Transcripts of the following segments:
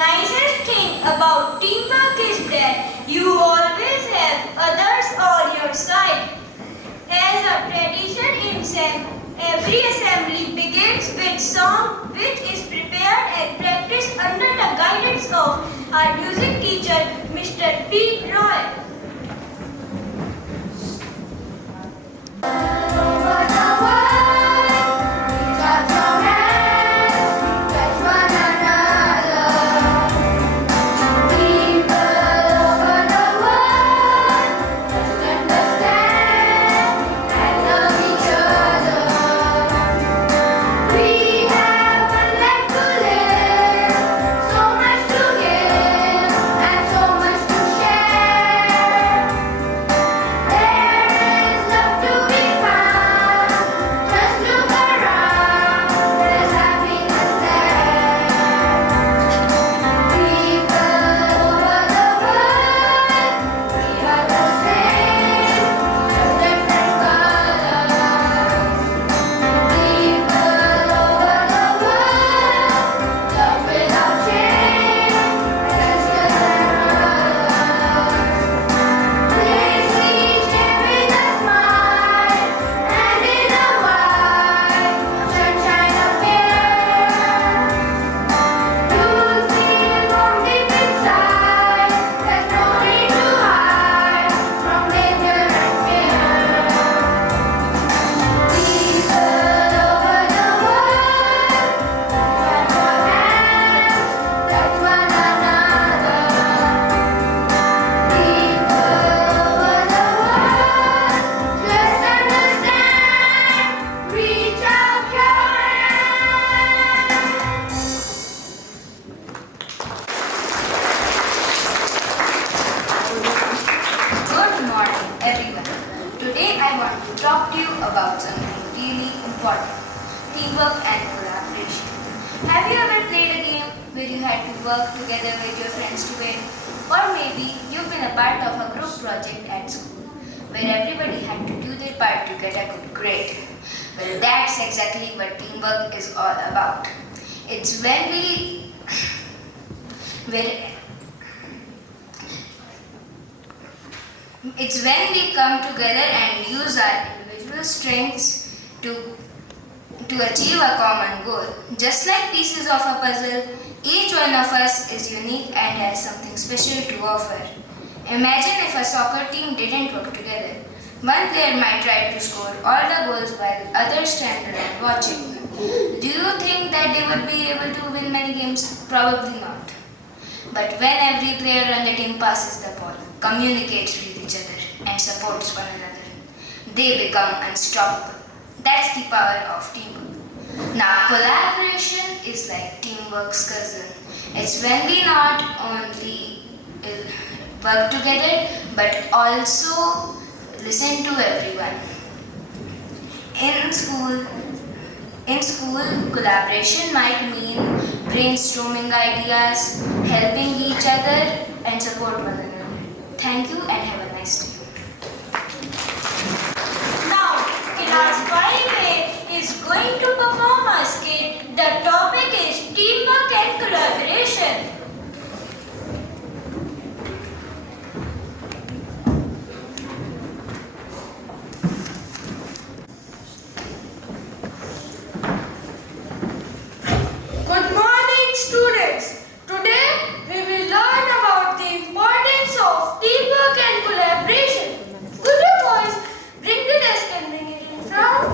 nicest thing about teamwork is that you always have others on your side. As a tradition in SEM, every assembly begins with song which is prepared and practiced under the guidance of our music teacher, Mr. P. Roy. I want to talk to you about something really important, teamwork and collaboration. Have you ever played a game where you had to work together with your friends to win? Or maybe you've been a part of a group project at school where everybody had to do their part to get a good grade. Well, that's exactly what teamwork is all about. It's when we come together and use our individual strengths to achieve a common goal. Just like pieces of a puzzle, each one of us is unique and has something special to offer. Imagine if a soccer team didn't work together. One player might try to score all the goals while others stand around watching. Do you think that they would be able to win many games? Probably not. But when every player on the team passes the ball, communicates with each other, and supports one another, they become unstoppable. That's the power of teamwork. Now, collaboration is like teamwork's cousin. It's when we not only work together, but also listen to everyone. In school, collaboration might mean brainstorming ideas, helping each other, and support one another. Thank you and have a nice day. Now, class 5A is going to perform a skit. The topic is teamwork and collaboration. Good morning, students. Today we will learn about the importance of teamwork and collaboration. Could you boys bring the desk and bring it in front?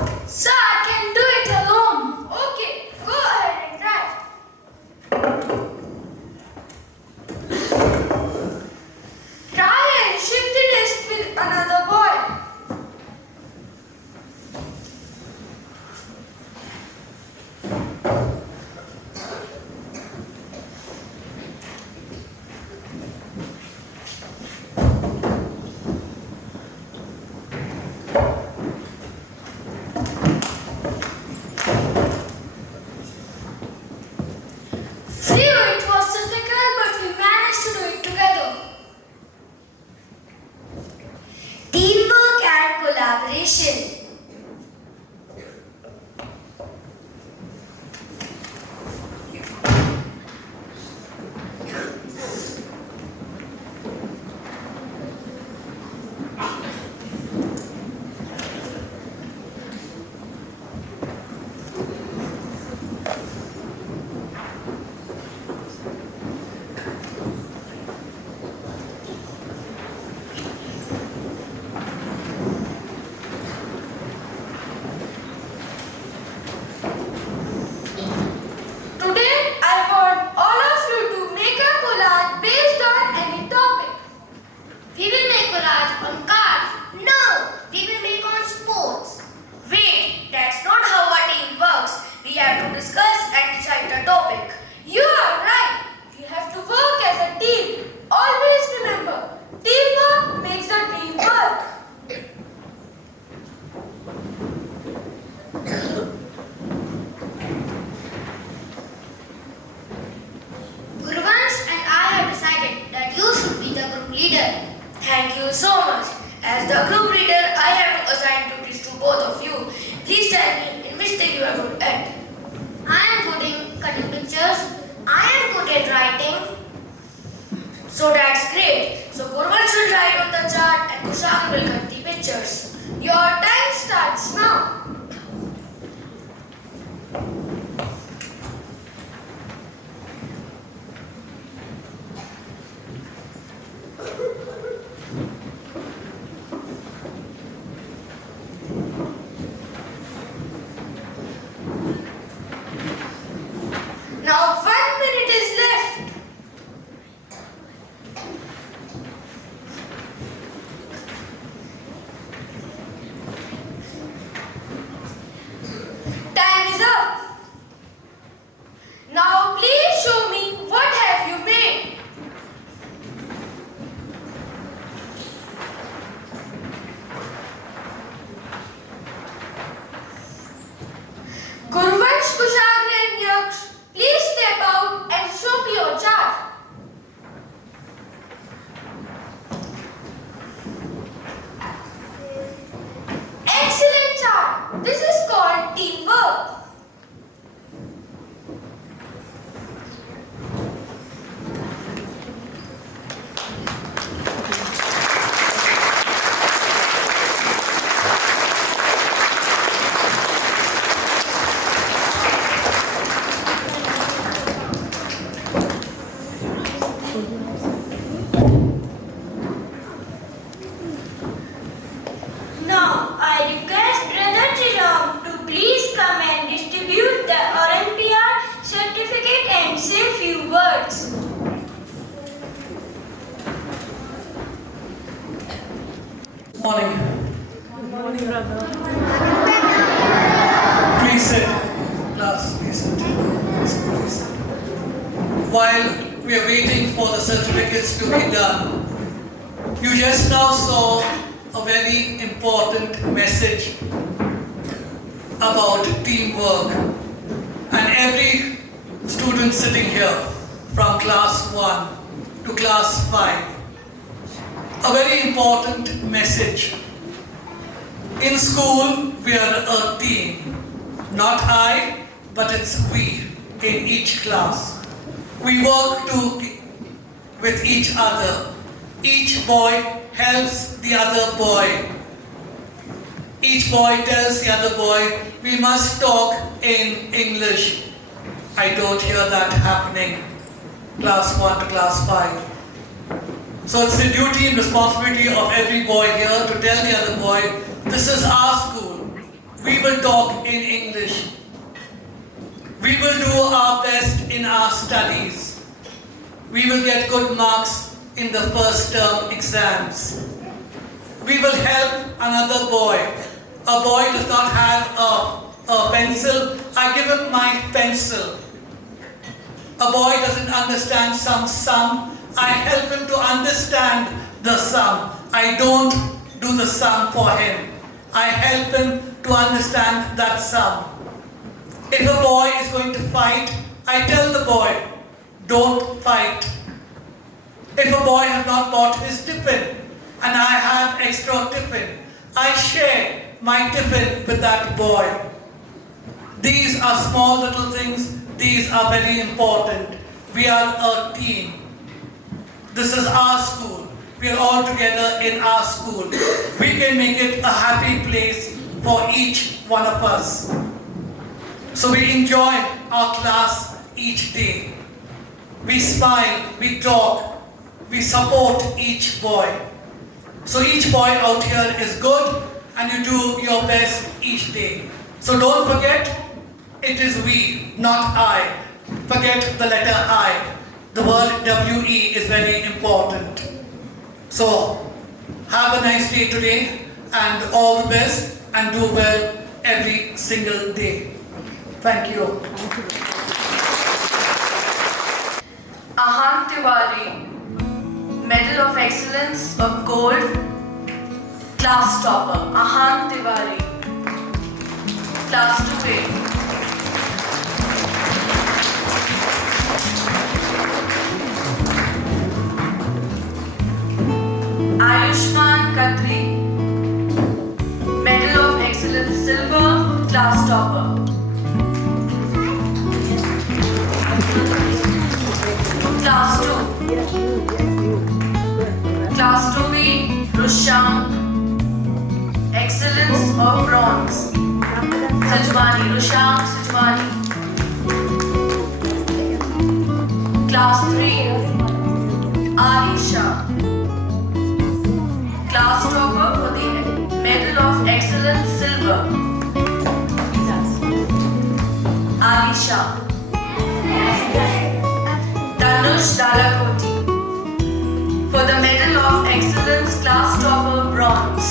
Kushal will cut the pictures. Your time starts now. Now 1 minute is left. Time is up. Now please show me what have you made. Gurvansh, Kushal and Yaksh, please step out and show me your chart. Excellent chart. This is called teamwork. Now, I request Brother Jerome to please come and distribute the Olympiad certificate and say few words. Morning. Please sit. Class, please sit. Please sit. While we are waiting for the certificates to be done, you just now saw a very important message about teamwork. And every student sitting here from class 1 to class 5, a very important message. In school, we are a team. Not I, but it's we in each class. We work with each other. Each boy helps the other boy. Each boy tells the other boy, we must talk in English. I don't hear that happening. Class 1 to class 5. So it's the duty and responsibility of every boy here to tell the other boy, this is our school. We will talk in English. We will do our best in our studies. We will get good marks in the first term exams. We will help another boy. A boy does not have a pencil. I give him my pencil. A boy doesn't understand some sum. I help him to understand the sum. I don't do the sum for him. I help him to understand that sum. If a boy is going to fight, I tell the boy, don't fight. If a boy has not bought his tiffin and I have extra tiffin, I share my tiffin with that boy. These are small little things. These are very important. We are a team. This is our school. We are all together in our school. We can make it a happy place for each one of us. So we enjoy our class each day. We smile, we talk, we support each boy. So each boy out here is good and you do your best each day. So don't forget, it is we, not I. Forget the letter I. The word W-E is very important. So have a nice day today and all the best and do well every single day. Thank you. Ahan Tiwari, Medal of Excellence of Gold, Class Topper. Ahan Tiwari, Class 2A. Ayushman Khatri, Medal of Excellence Silver, Class Topper. Class 2. Class 2B, Rushang, Excellence of Bronze. Sajwani, Rushang Sajwani. Class 3, Alisha. Class topper for the Medal of Excellence Silver. Alisha. Tanush Dalakoti. For the Medal of Excellence Class topper Bronze.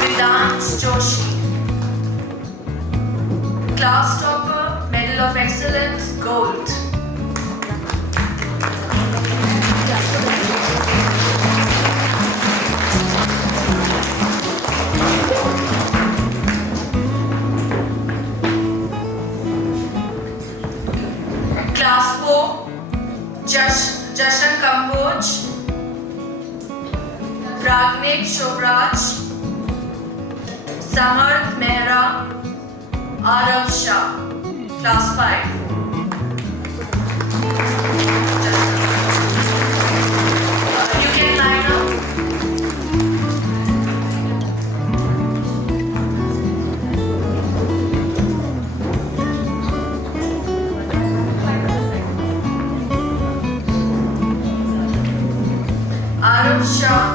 Vedant Joshi. Class topper, Medal of Excellence, Gold. Class 4, Jashan Kamboj, Pragnik Shobraj, Samarth Mehra, Arav Shah, Class 5. You can line up. Arav Shah.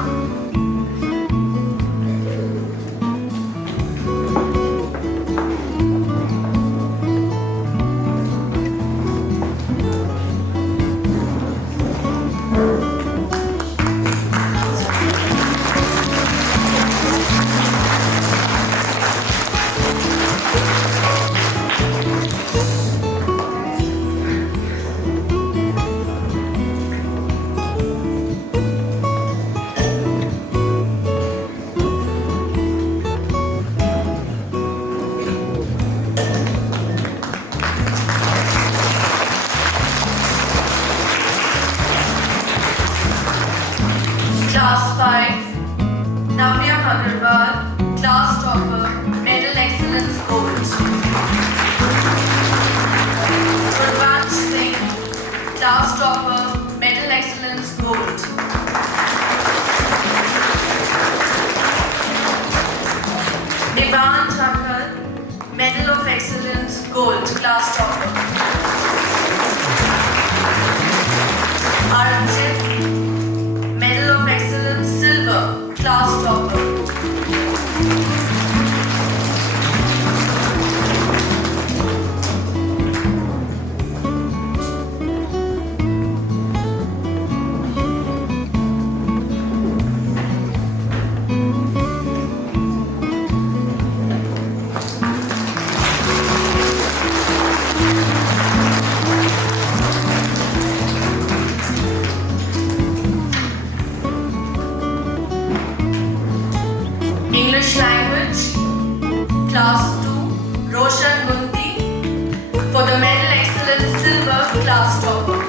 Class 5, Navyam Agarwal, Class topper, Medal Excellence Gold. Gurvansh Singh, Class topper, Medal Excellence Gold. Nivan Thakur, Medal of Excellence Gold, Class topper. Arjit, Medal of Excellence Silver, Class topper. English language, Class 2, Roshan Gunti, for the Medal Excellence Silver, Class topper.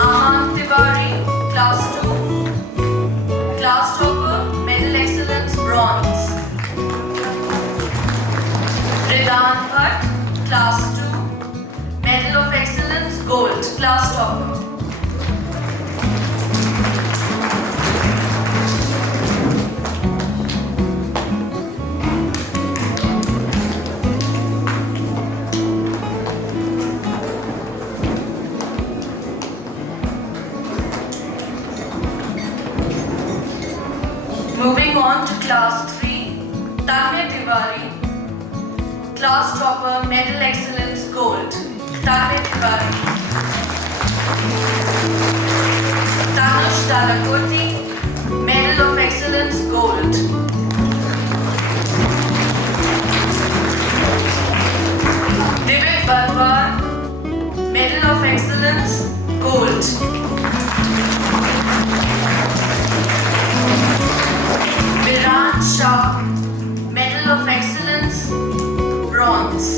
Ahan Tiwari, Class 2, Class topper, Medal Excellence Bronze. Ridan Bhatt, Class 2, Medal of Excellence Gold, Class topper. Moving on to Class 3, Tanya Tiwari, Class topper, Medal Excellence Gold. Tanya Tiwari. Tanush Dalakoti, Medal of Excellence Gold. Divik Barwar, Medal of Excellence Gold. Virat Shah, Medal of Excellence, Bronze.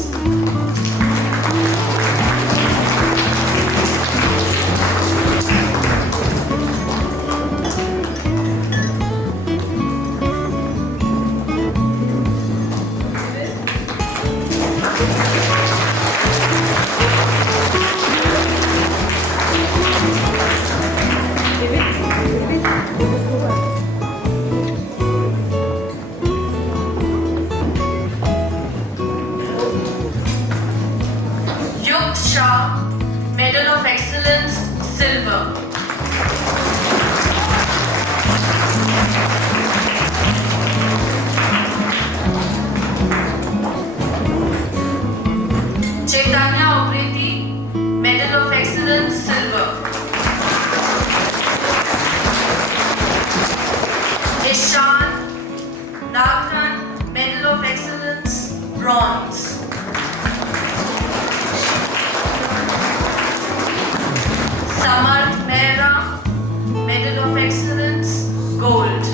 Yukt Shah, Medal of Excellence, Silver. Chaitanya Obreti, Medal of Excellence, Silver. Ishan Nagran, Medal of Excellence, Bronze. Samarth Mehra, Medal of Excellence, Gold.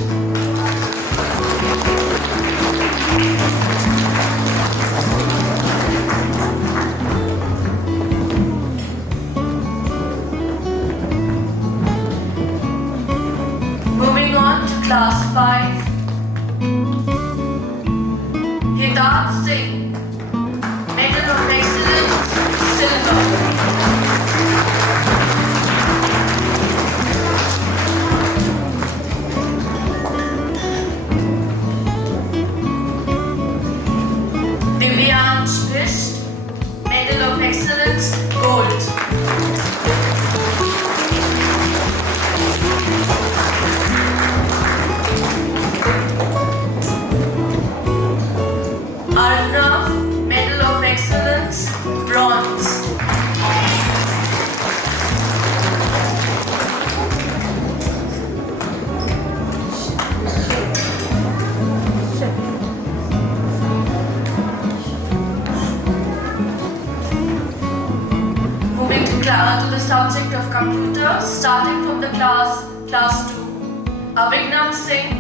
Moving on to Class 5. Hitat Singh, Medal of Excellence, Silver. Divyansh Bisht, Medal of Excellence, Gold. Arnav, Medal of Excellence, Bronze. Moving to the subject of computers, starting from the class 2. Avignan Singh,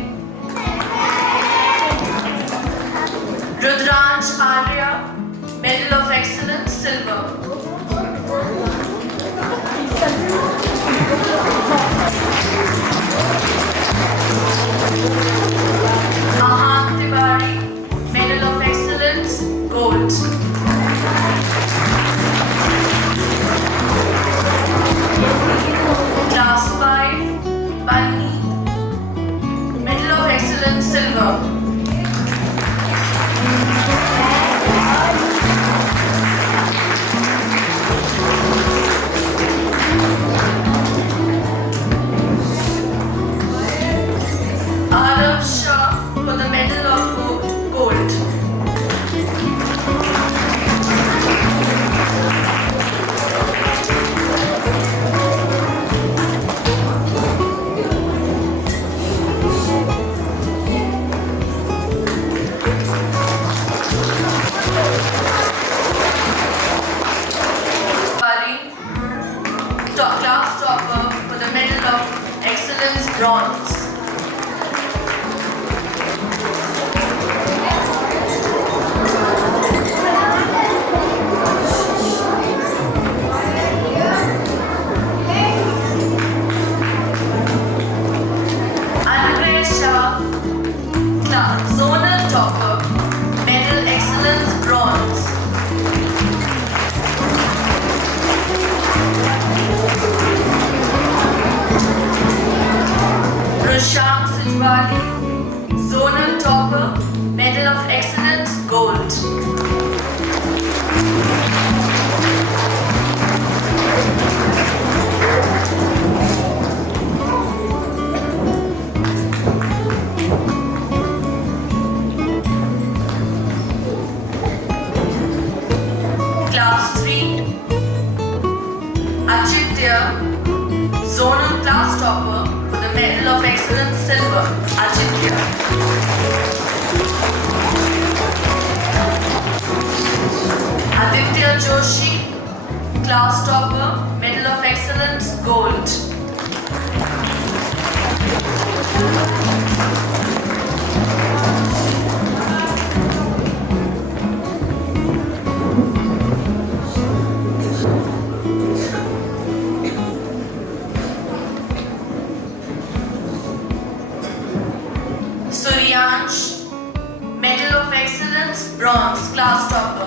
Rudransh Arya, Medal of Excellence, Silver. Ahan Tiwari, Medal of Excellence, Gold. Class 5, Bunny, Medal of Excellence, Silver. Arav Shah for the Medal of Gold. Class topper for the Medal of Excellence, Bronze. Andre Shah, Zonal Topper, Medal Excellence, Bronze. Prashant Sijwali, Zonal Topper, Medal of Excellence, Gold. Class 3, Achitya, Zonal Class Topper for the Medal of Excellence, Silver. Achitya. Aditya Joshi, Class Topper, Medal of Excellence, Gold. Suryansh, Medal of Excellence, Bronze, Class Topper.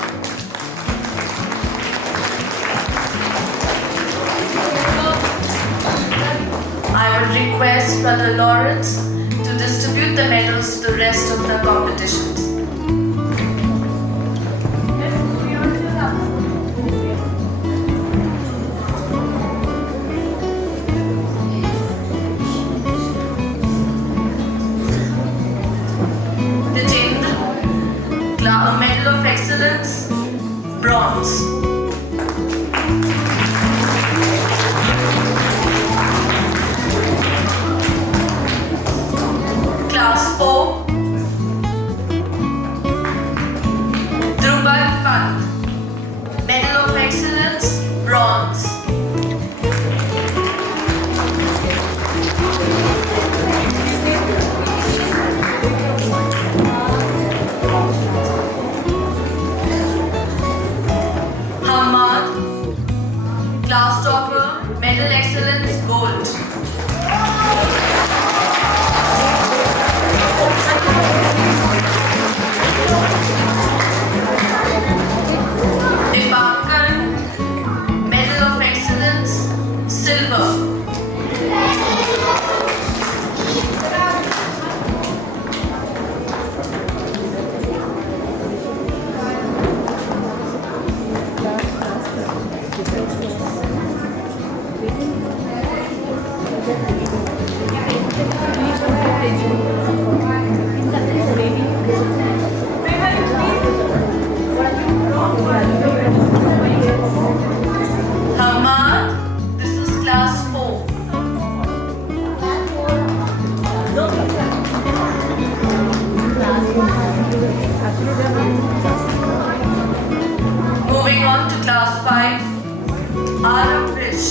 I I would request Brother Lawrence to distribute the medals to the rest of the competitions. Medal of Excellence, Bronze. Class 4, Drupal Pant, Medal of Excellence, Bronze. Class topper, Medal Excellence, Gold. Dipankar, Medal of Excellence, Silver. Hamad, this is class 4. Moving on to class 5, Aram Bridge,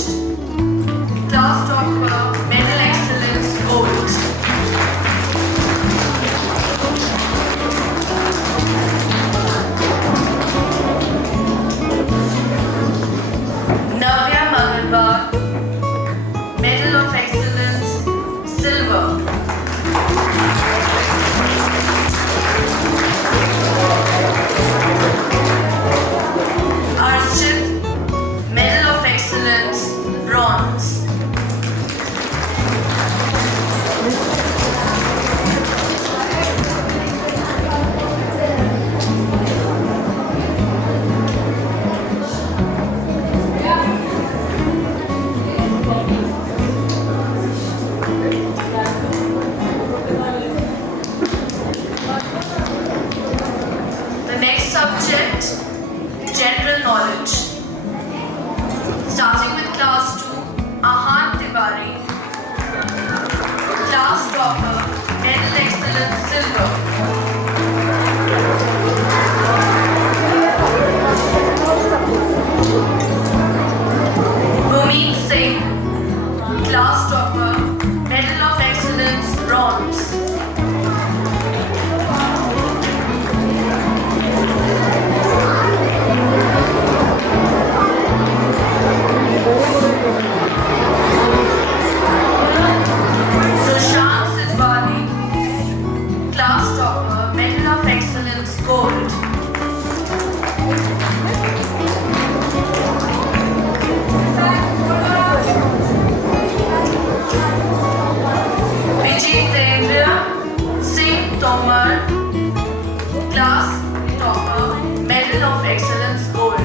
class topper, Medal Excellence, Gold. Navya Magalbag, Medal of Excellence, Silver. Archit, Medal of Excellence, Bronze. The next subject, General Knowledge. Starting with class 2, Ahan Tiwari. Class topper, Medal Excellence, Silver. Bhumit Singh, class topper, Medal of Excellence, Bronze. Sushant Sidwani, class topper, Medal of Excellence, Gold. Vijitendra Singh Tomar, class topper, Medal of Excellence, Gold.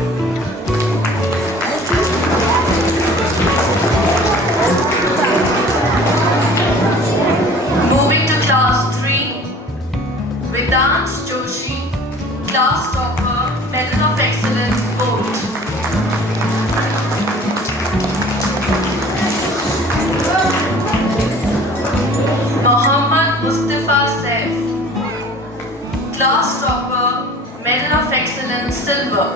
Moving to class 3, Vedant Joshi, class topper, Medal of Excellence, Gold. Mohammad Mustafa Saif, class topper, Medal of Excellence, Silver.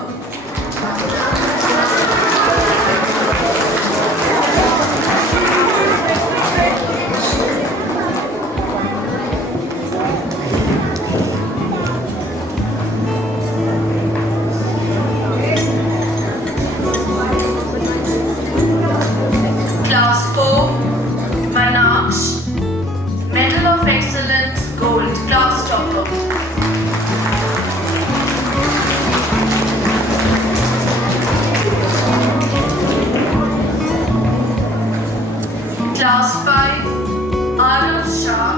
Class 4, Manaksh, Medal of Excellence, Gold, class topper. Class 5, Arav Shah,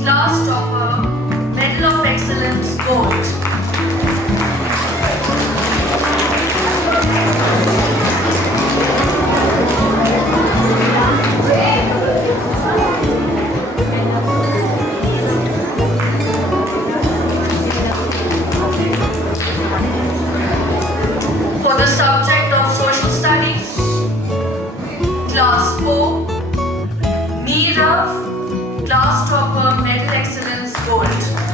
class topper, Medal of Excellence Gold. For the subject of Social Studies, Class 4, Meerav, class topper, Medal Excellence Gold.